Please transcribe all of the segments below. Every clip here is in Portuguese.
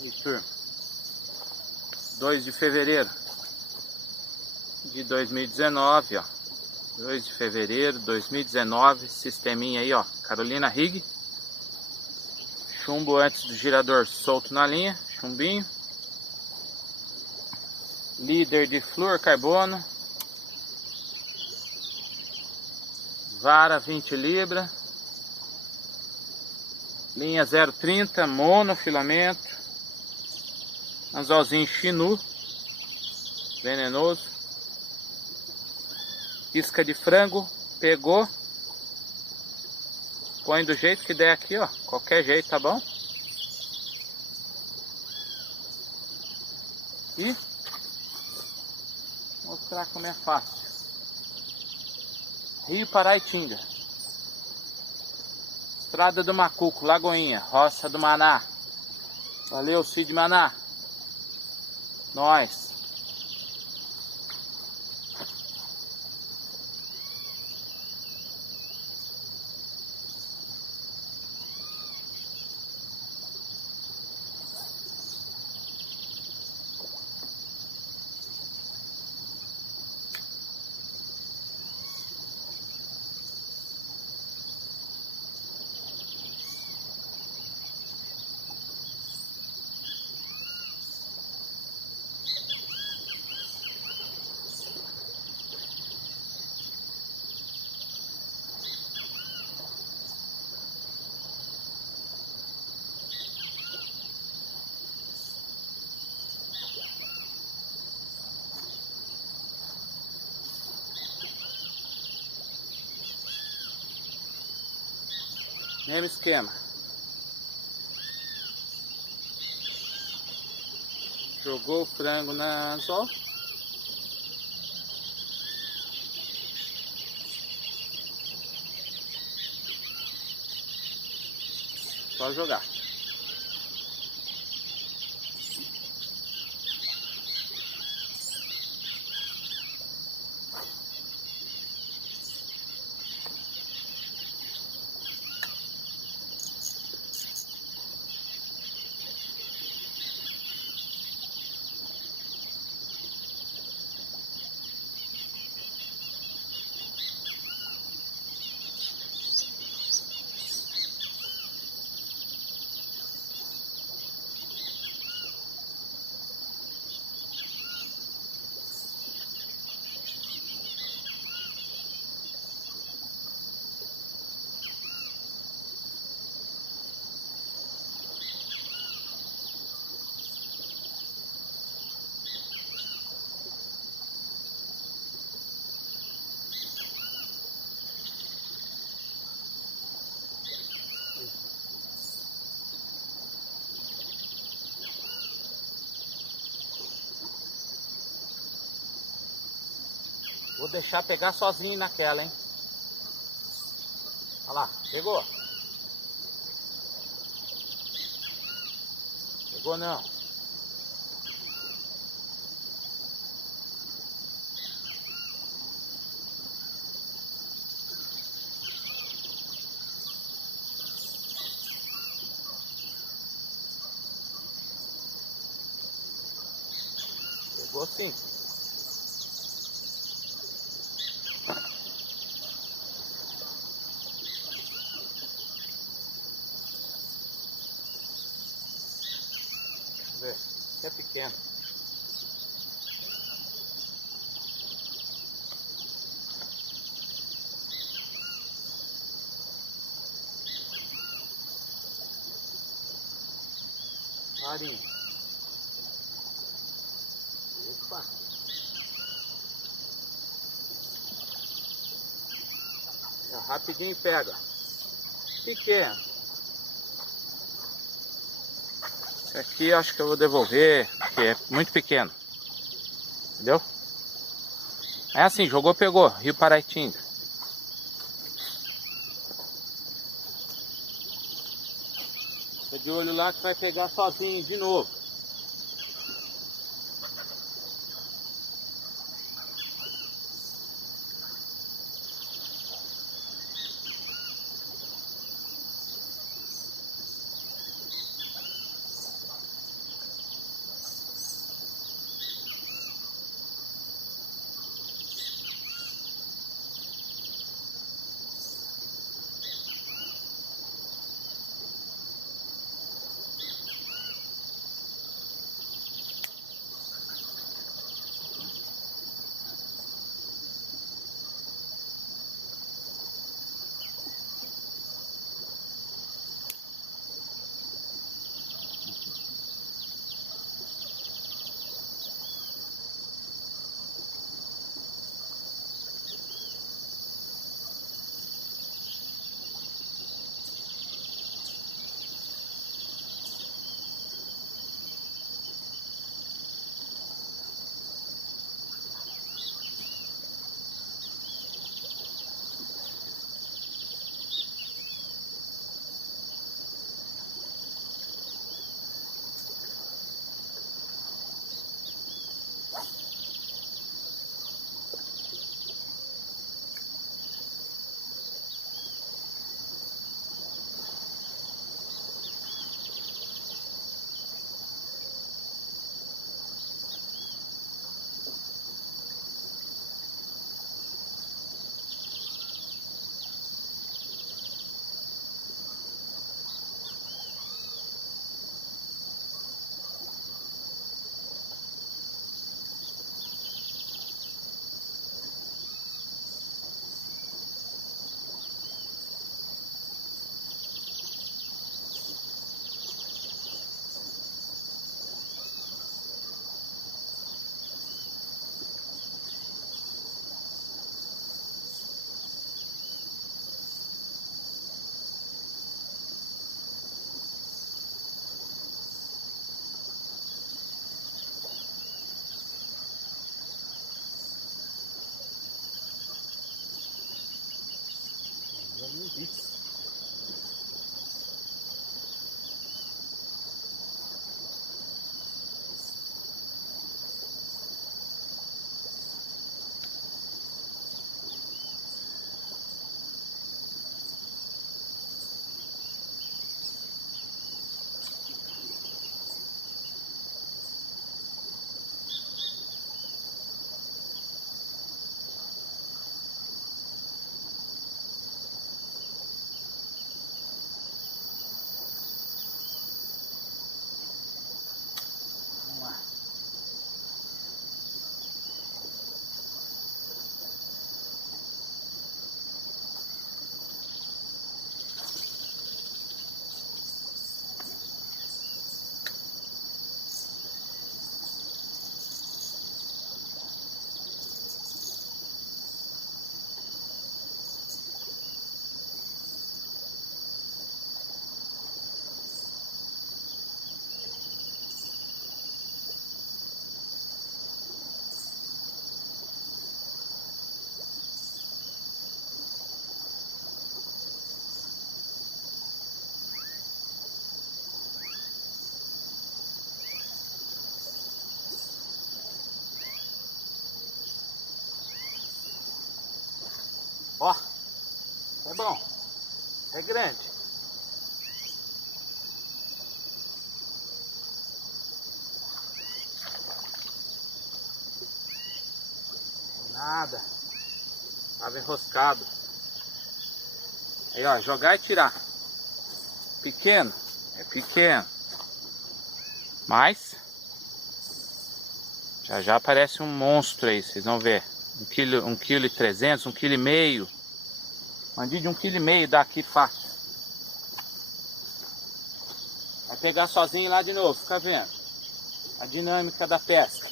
E turma, 2 de fevereiro de 2019, ó. 2 de fevereiro de 2019, sisteminha aí, ó. Carolina Rig. Chumbo antes do girador solto na linha, chumbinho. Líder de fluorcarbono. Vara 20 libras. Linha 030, monofilamento. Anzolzinho chinu, venenoso. Isca de frango, pegou. Põe do jeito que der aqui, ó. Qualquer jeito, tá bom? E mostrar como é fácil. Rio Paraitinga. Estrada do Macuco, Lagoinha, Roça do Maná. Valeu, Cid Maná. Nós. Mesmo esquema. Jogou o frango na anzol. Só jogar. Vou deixar pegar sozinho naquela, hein? Olha lá, pegou. Pegou não. Pegou sim. Vamos ver, que é pequeno. Varinha. Opa. Rapidinho pega. Pequeno. Esse aqui eu acho que eu vou devolver, porque é muito pequeno. Entendeu? É assim, jogou, pegou. Rio Paraitinga. Fica de olho lá que vai pegar sozinho de novo. Ó, é bom, é grande. Nada, tava enroscado. Aí ó, jogar e tirar. Pequeno, é pequeno. Mas já já aparece um monstro aí, vocês vão ver. 1,3 kg, 1,5 kg. Mandinho de 1,5 kg dá aqui fácil. Vai pegar sozinho lá de novo, fica vendo. A dinâmica da pesca.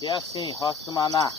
E é assim, roça do Maná.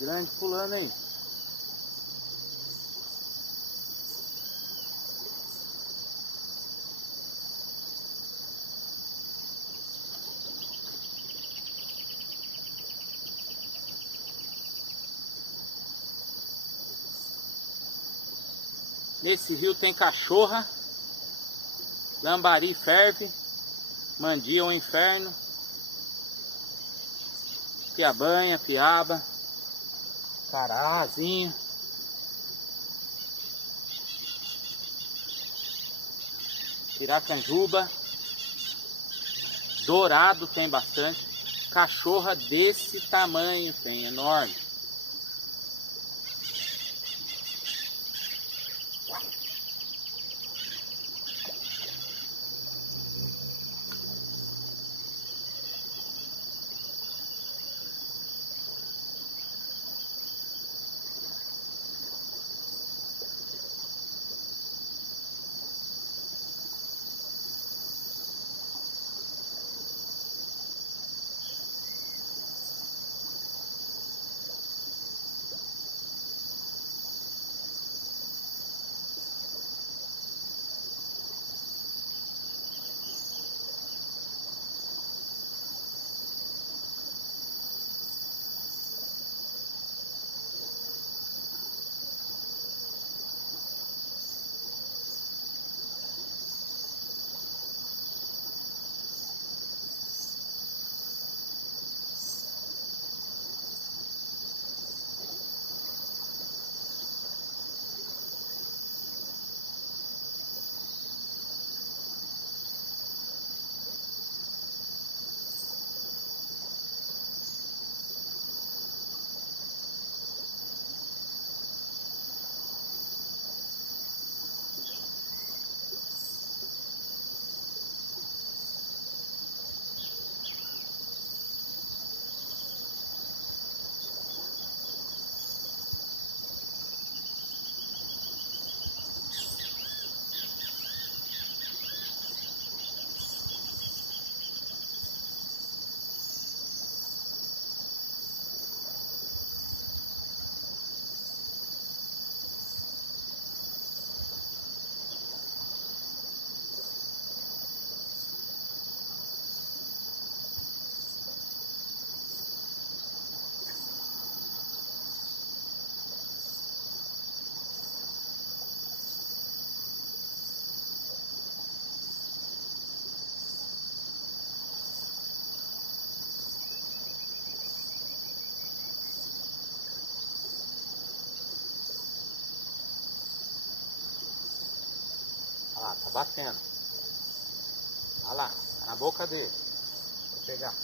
Grande pulando aí. Nesse rio tem cachorra, lambari ferve, mandia o inferno, piabanha, piaba, carazinho. Piracanjuba, dourado tem bastante, cachorra desse tamanho tem, enorme. Olha lá, tá batendo. Olha lá, tá na boca dele. Vou pegar.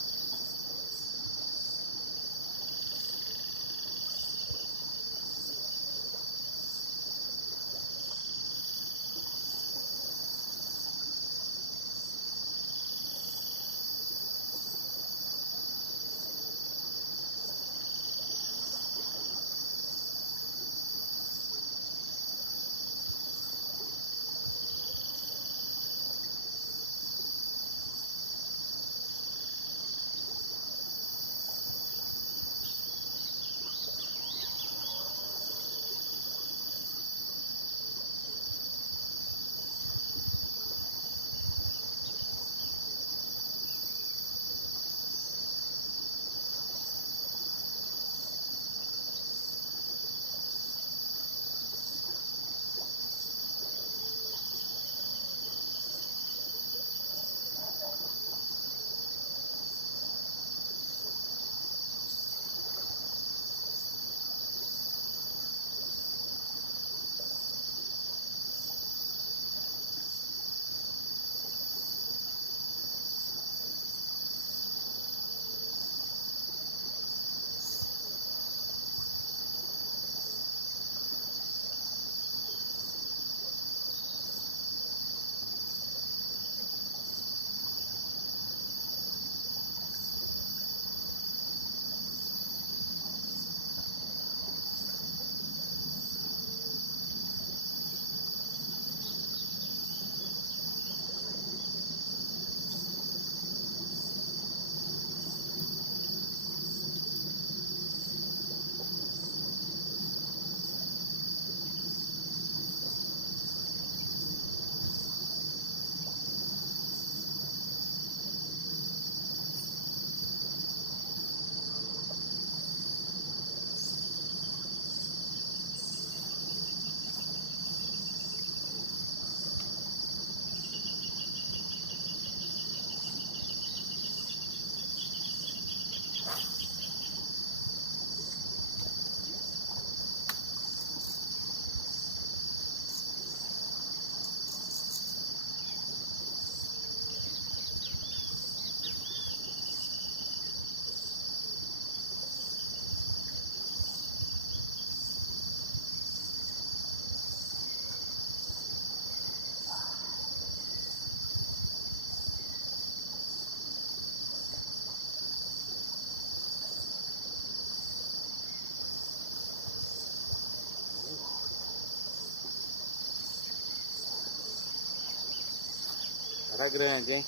Era grande, hein?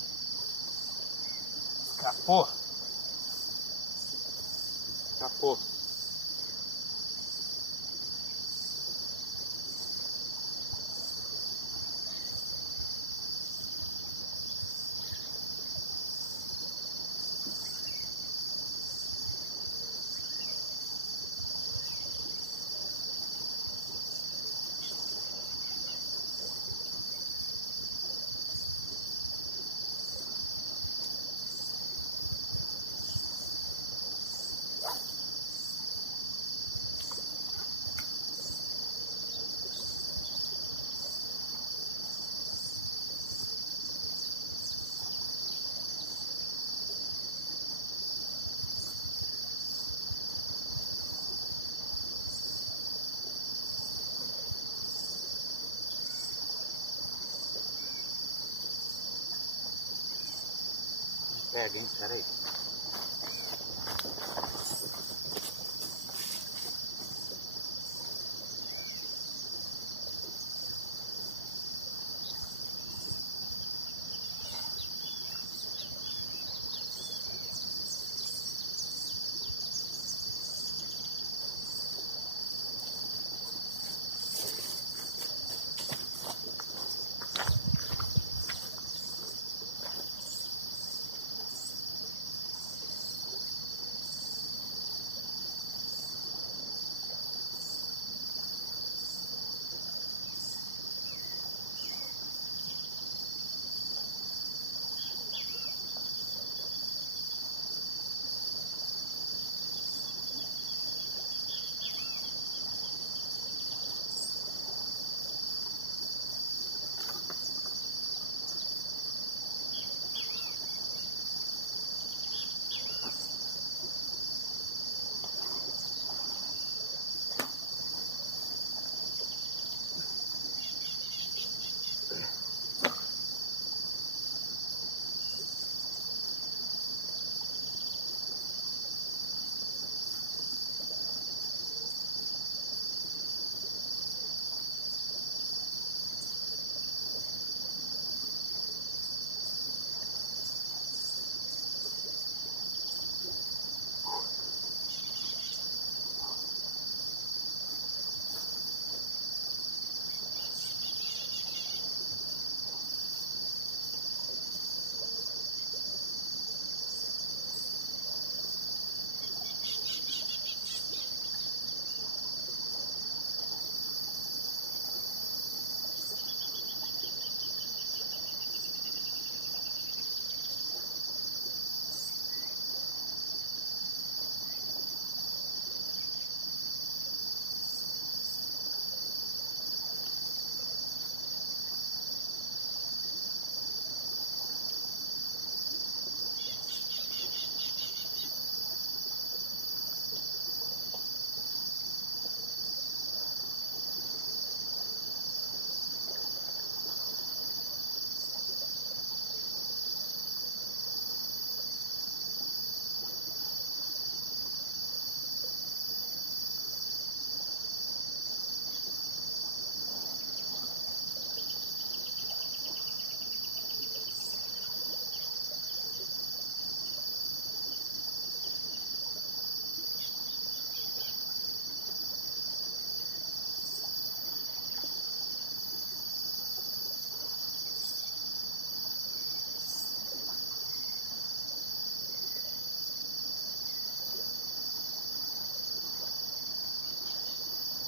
Escapou. Escapou. Pega, hein? Pera aí.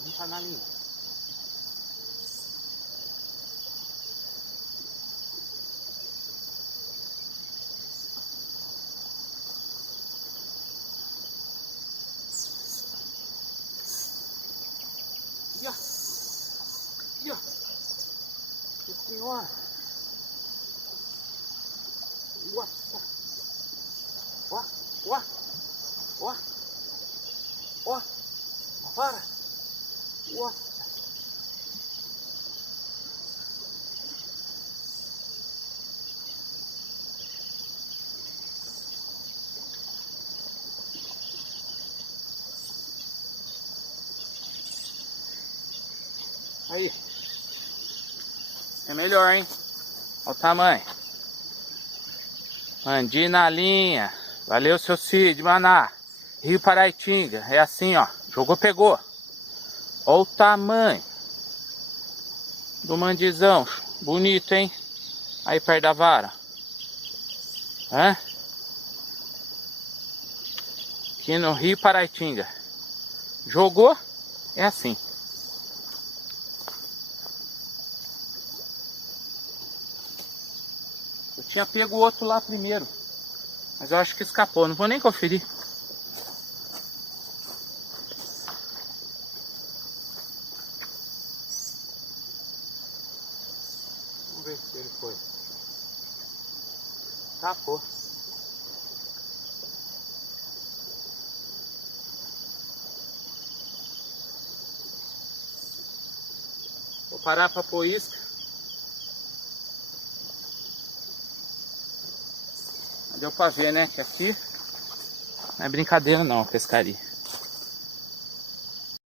Não tá na linha. Ia! Ia! Que senhora! Nossa! Ó! Ó! Ó! Ó! Para! Nossa! Aí. É melhor, hein? Olha o tamanho. Andi na linha. Valeu, seu Cid, maná. Rio Paraitinga. É assim, ó. Jogou, pegou. Olha o tamanho do mandizão. Bonito, hein? Aí perto da vara. Hã? Aqui no Rio Paraitinga. Jogou. É assim. Eu tinha pego o outro lá primeiro. Mas eu acho que escapou. Não vou nem conferir. Vamos ver se ele foi. Escapou. Vou parar para pôr isca. Deu pra ver, né? Que aqui não é brincadeira não, pescaria.